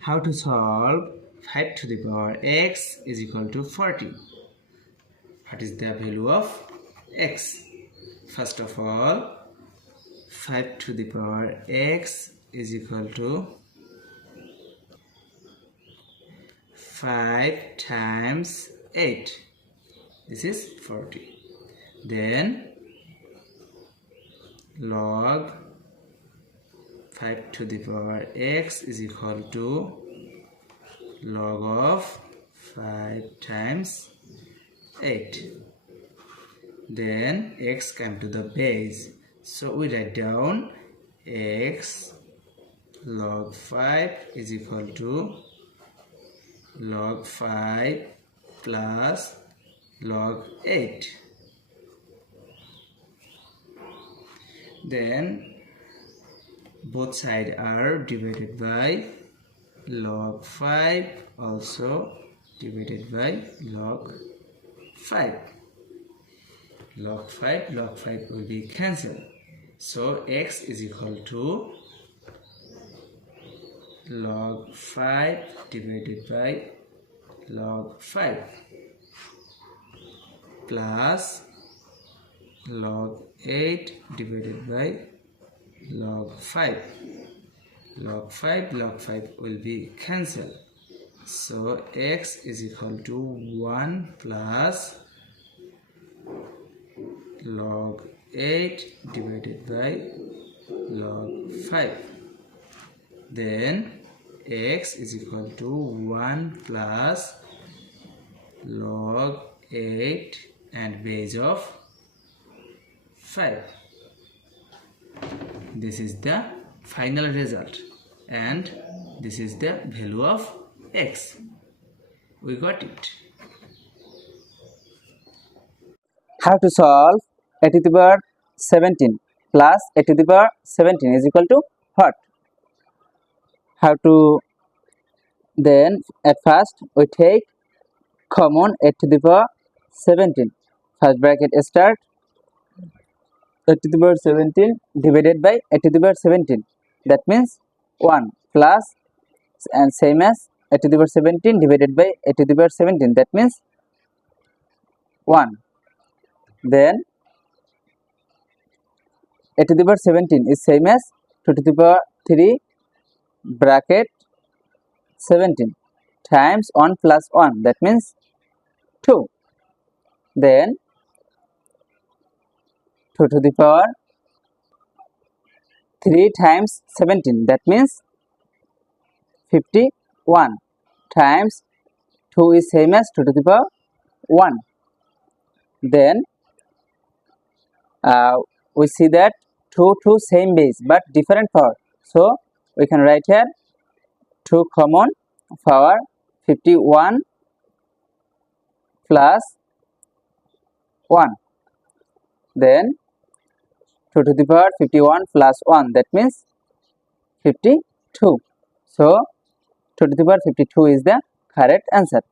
How to solve 5 to the power x is equal to 40. What is the value of x? First of all, 5 to the power x is equal to 5 times 8. This is 40. Then log 5 to the power x is equal to log of 5 times 8. Then x come to the base, so we write down x log 5 is equal to log 5 plus log 8. Then both sides are divided by log 5, also divided by log 5. Log 5 will be cancelled. So x is equal to log 5 divided by log 5 plus log 8 divided by log 5. Log 5 will be cancelled. So x is equal to 1 plus log 8 divided by log 5. Then x is equal to 1 plus log 8 and base of 5. This is the final result, and this is the value of x. We got it. How to solve a to the power 17 plus a to the power 17 is equal to what? How to, then at first we take common a to the power 17. First bracket start, a to the power 17 divided by a to the power 17, that means 1 plus, and same as a to the power 17 divided by a to the power 17, that means 1. Then a to the power 17 is same as 2 to the power 3 bracket 17 times 1 plus 1, that means 2. Then 2 to the power 3 times 17, that means 51 times 2 is same as 2 to the power 1. Then we see that 2 same base but different power, so we can write here 2 common power 51 plus 1. Then 2 to the power 51 plus 1, that means 52. So 2 to the power 52 is the correct answer.